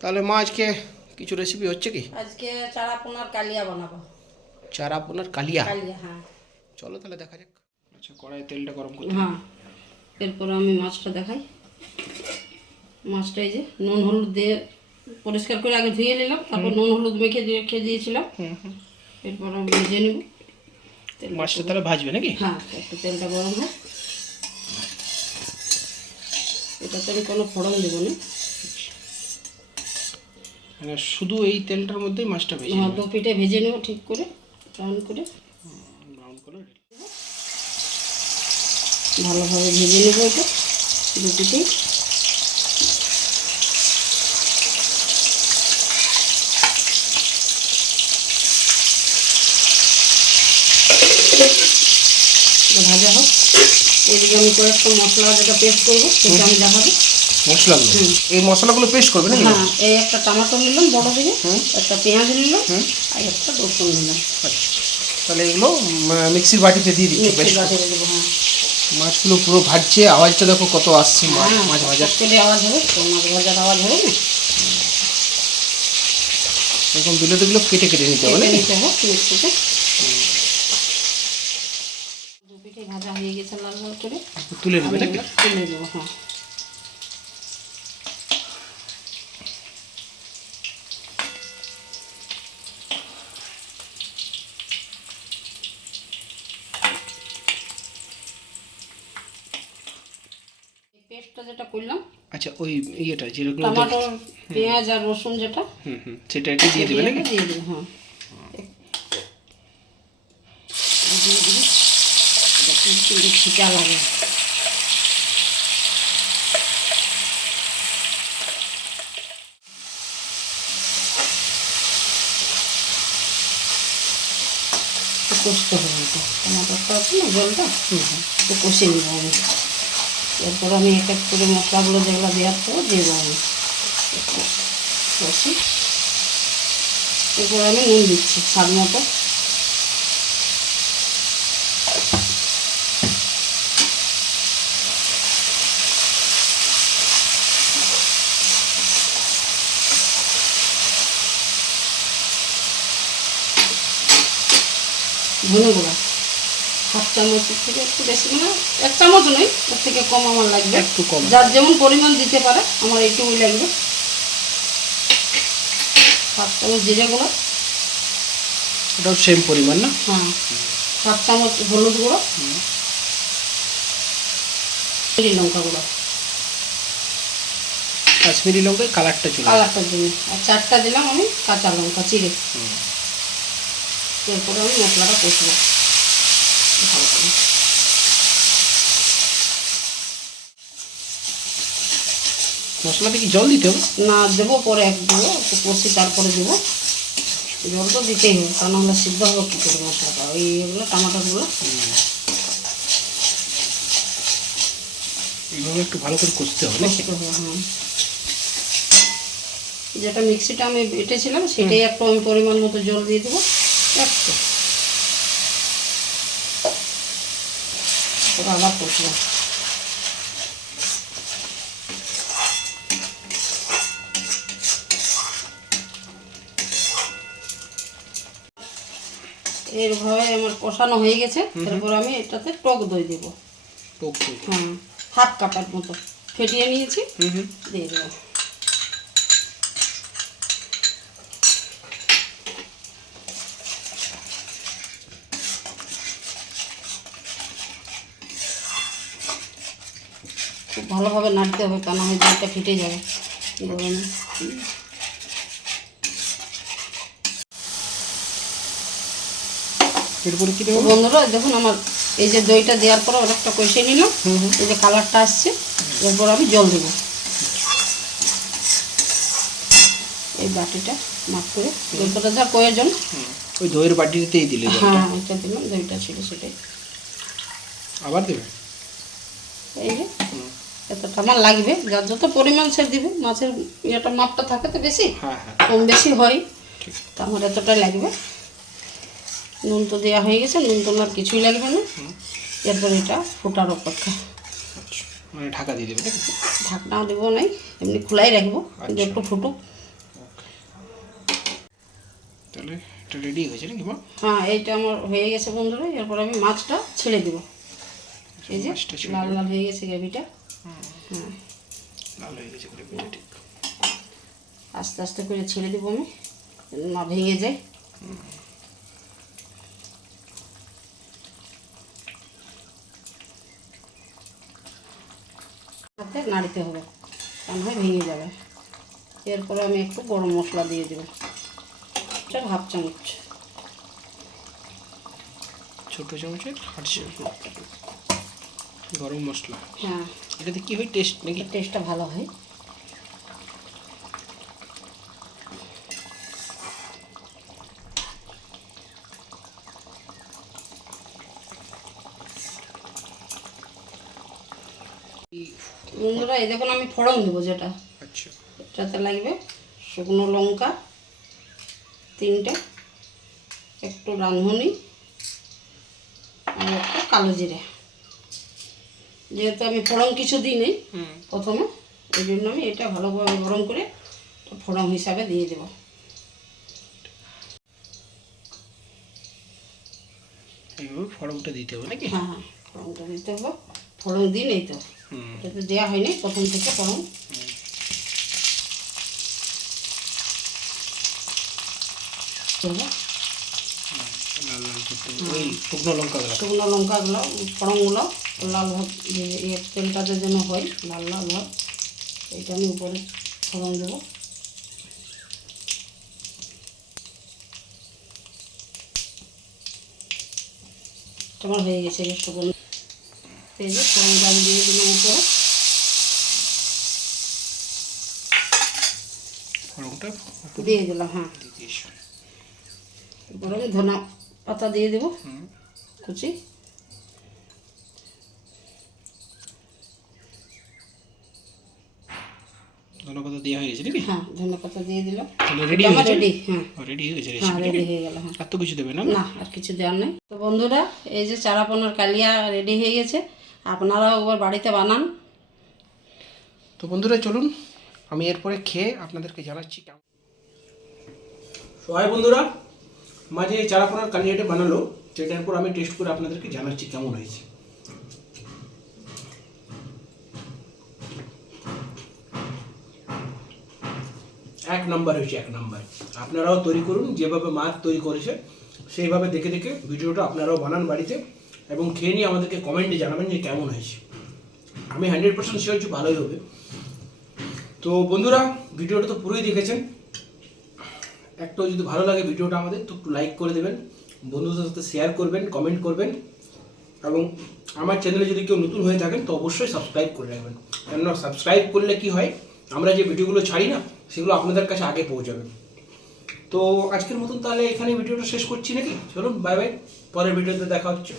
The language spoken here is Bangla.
তাহলে মা আজকে কিছু রেসিপি হচ্ছে কি? আজকে চারা পোনার কালিয়া বানাবো। চারা পোনার কালিয়া? কালিয়া, হ্যাঁ। চলো তাহলে দেখা যাক। আচ্ছা, কড়াইয়ে তেলটা গরম করতে হ্যাঁ, এরপর আমি মাছটা দেখাই। মাছটা এই যে নুন হলুদ দিয়ে পরিষ্কার করে আগে ধুয়ে নিলাম, তারপর নুন হলুদ মেখে দিয়ে রেখে দিয়েছিলাম। এরপর আমি ভেজে নেব। মাছটা তাহলে ভাজবে নাকি? হ্যাঁ, একটু তেলটা গরম হোক। এটাতে আমি কোনো ফোড়ন দেবো না, মানে শুধু এই তেলটার মধ্যেই মাছটা ভেজে হ্যাঁ, নেবে? দু পিঠে ভেজে নেব ঠিক করে, ব্রাউন করে। Brown colour. ভালোভাবে ভেজে নেব এটা দু পিঠেই। ভাজা হোক। এদিকে আমি কয়েকটা মশলা যেটা পেস্ট করবো সেটা আমি দেখাবো। মশলাগুলো? এই মশলাগুলো পেস্ট করবে নাকি? হ্যাঁ, এই একটা টমেটো নিলাম বড় দিকে, একটা পেঁয়াজ নিলাম, আর একটা রসুন নিলাম। আচ্ছা, তাহলে এগুলো মিক্সির বাটিতে দিয়ে দিচ্ছি পেস্ট করে। দেবো, হ্যাঁ। মাছগুলো পুরো ভাজছে, আওয়াজটা দেখো কত আসছে মাছ ভাজার। তেলে আওয়াজ হবে তো, মাছ ভাজার আওয়াজ হবে না। এরকম বিলেতিগুলো কেটে কেটে নিতে হবে নাকি? নিতে হবে মিক্সিতে। দু পিঠে ভাজা হয়ে গেছে লাল লাল করে, তুলে নেবে নাকি? তুলে দেবো, হ্যাঁ। পেস্টটা যেটা করলাম, আচ্ছা, ওই ইয়েটা যেগুলো টমেটো পেঁয়াজ আর রসুন যেটা, সেটা একটু দিয়ে দেবে নাকি? দিয়ে দেবো, হ্যাঁ। দিয়ে দিবি, এটা কিন্তু ছিটা লাগে। কষতে হবে এটা, টমাটোটা আছে না, জলটা একটু কষে নেব আমি। এরপর আমি এক এক করে মশলাগুলো যেগুলো দেওয়ার পর দেবো আমি একটু কষি। এরপর আমি নুন দিচ্ছি স্বাদ মতো। ধনে গুঁড়া 1/2 চামচ থেকে একটু বেশি, মানে 1 চামচ নয়, ওর থেকে কম আমার লাগবে, একটু কম, যার যেমন পরিমাণ দিতে পারে। আমার এইটুকুই লাগবে। 1/2 চামচ জিরে গুঁড়ো, ওটাও সেম পরিমাণ না? হ্যাঁ। 1/2 চামচ হলুদ গুঁড়ো, লঙ্কা গুঁড়ো, কাশ্মীরি লঙ্কায় কালারটা চলে আসে। কালারটার জন্য। আর 4টা দিলাম আমি কাঁচা লঙ্কা চিড়ে। এরপরে আমি মশলাটা কষবো ভালো করে। মশলাতে কি জল দিতে হবে? না, দেবো পরে, দেবো একটু কষি তারপরে দেবো। জল তো দিতেই হবে, তা নাহলে সিদ্ধ হবে কী করে মশলাটা, ওই এগুলো টমাটোগুলো। এইভাবে একটু ভালো করে কষতে হবে নাকি? হ্যাঁ, যেটা মিক্সিটা আমি বেটেছিলাম সেটাই একটু আমি পরিমাণ মতো জল দিয়ে দেবো একটু, ওটা আবার কষবো। এইভাবে আমার কষানো হয়ে গেছে। এরপর আমি এটাতে টক দই দেবো। টক দই? হ্যাঁ, 1/2 কাপের মতো ফেটিয়ে নিয়েছি, দিয়ে দেবো। খুব ভালোভাবে নাড়তে হবে, তা না হয় দইটা ফেটে যাবে গরমে। এরপরে কি দেবো? বন্ধুরা দেখুন, আমার এই যে দইটা দেওয়ার পরে অনেকটা কষে নিলাম, এই যে কালারটা আসছে। এরপর আমি জল দেবো, এই বাটিটা মাপ করে দইটা যা প্রয়োজন। ওই দইয়ের বাটিতেই দিলে? হ্যাঁ, ওইটা দিলাম, দইটা ছিল সেটাই। আবার দেবে? এই যে এতটা আমার লাগবে, যার যত পরিমাণ সে দিবে। মাছের ইয়েটা মাপটা থাকে তো বেশি, কম বেশি হয়, তো আমার এতটাই লাগবে। নুন তো দেওয়া হয়ে গেছে, নুন তো আর কিছুই লাগবে না। এরপর এটা ফোটার অপেক্ষা। মানে ঢাকা দিয়ে দেবে? ঢাকনা দেবো নাই, এমনি খোলাই রাখবো, একটু ফুটুক। এটা রেডি হয়েছে নাকি মা? হ্যাঁ, এইটা আমার হয়ে গেছে বন্ধুরা। এরপর আমি মাছটা ছেড়ে দেব। এই যে মাছটা ছেড়ে লাল লাল হয়ে গেছে গ্রেভিটা। হ্যাঁ, লাল হয়ে গেছে গ্রেভিটা, ঠিক। আস্তে আস্তে করে ছেড়ে দেবো আমি, যেন না ভেঙে যায়। হাতে নাড়তে হবে, তা না হয় ভেঙে যাবে। এরপরে আমি একটু গরম মশলা দিয়ে দেবো, এটা 1/2 চামচ। ছোট চামচের 1/2 গরম মশলা। হ্যাঁ, এটাতে কি হয় টেস্ট নাকি? টেস্টটা ভালো হয়। বন্ধুরা, এই দেখুন আমি ফোড়ন দেবো যেটা। আচ্ছা। এটাতে লাগবে শুকনো লঙ্কা 3টে, একটু রাঁধুনি আর একটু কালো জিরে। যেহেতু আমি ফোড়ন কিছু দিই নি প্রথমে, এই জন্য আমি এটা ভালোভাবে গরম করে ফোড়ন হিসাবে দিয়ে দেবো। এইভাবে ফোড়নটা দিতে হবে নাকি? হ্যাঁ হ্যাঁ, ফোড়নটা দিতে হবে। ফোড়ন দিই নেই তো, এটাতে দেওয়া হয়নি প্রথম থেকে ফোড়ন। লাল লাল করতে হবে ওই শুকনো লঙ্কাগুলো। শুকনো লঙ্কাগুলো, ফোড়নগুলো লাল ভাব, তেলটাতে যেন হয় লাল লাল ভাব। এইটা আমি উপরে ফোড়ন দেবো। তোমার হয়ে গেছে শুকনো। এই যে ফোড়নটা আমি দিয়ে দিলাম উপরে। ফোড়নটা দিয়ে দিলাম, হ্যাঁ। এরপরে আমি ধনা পাতা দিয়ে দেবো কুচি। ধনেপাতা দেওয়া হয়ে গেছে নাকি? হ্যাঁ, ধনে পাতা দিয়ে দিলাম। তাহলে রেডি আমার হয়ে রেডি। হ্যাঁ রেডি হয়ে গেছে হ্যাঁ, রেসিপি রেডি নাকি? হয়ে গেল। হ্যাঁ, আর তো কিছু দেবে না? না, আর কিছু দেওয়ার নেই। তো বন্ধুরা, এই যে চারাপোনার কালিয়া রেডি হয়ে গেছে। আপনারাও একবার বাড়িতে বানান। তো বন্ধুরা চলুন আমি এরপরে খেয়ে আপনাদেরকে জানাচ্ছি কেমন। সবাই বন্ধুরা, মাঝে এই চারাপোনার কালিয়াটা বানালো, সেটার পর আমি টেস্ট করে আপনাদেরকে জানাচ্ছি কেমন হয়েছে। এক নাম্বার হয়েছে, এক নাম্বার। আপনারাও তৈরি করুন, যেভাবে মাছ তৈরি করেছে সেইভাবে দেখে দেখে ভিডিওটা আপনারাও বানান বাড়িতে, এবং খেয়ে নিয়ে আমাদেরকে কমেন্টে জানাবেন যে কেমন হয়েছে। আমি 100% শিওর যে ভালোই হবে। তো বন্ধুরা, ভিডিওটা তো পুরোই দেখেছেন। একটু যদি ভালো লাগে ভিডিওটা আমাদের, তো একটু লাইক করে দেবেন, বন্ধুদের সাথে শেয়ার করবেন, কমেন্ট করবেন, এবং আমার চ্যানেলে যদি কেউ নতুন হয়ে থাকেন তো অবশ্যই সাবস্ক্রাইব করে রাখবেন। কেননা সাবস্ক্রাইব করলে কি হয়, আমরা যে ভিডিওগুলো ছাড়ি না সেগুলো আপনাদের কাছে আগে পৌঁছাবে। তো আজকের মতন তাহলে এখানে ভিডিওটা শেষ করছি নাকি? চলুন, বাই বাই, পরের ভিডিওতে দেখা হচ্ছে।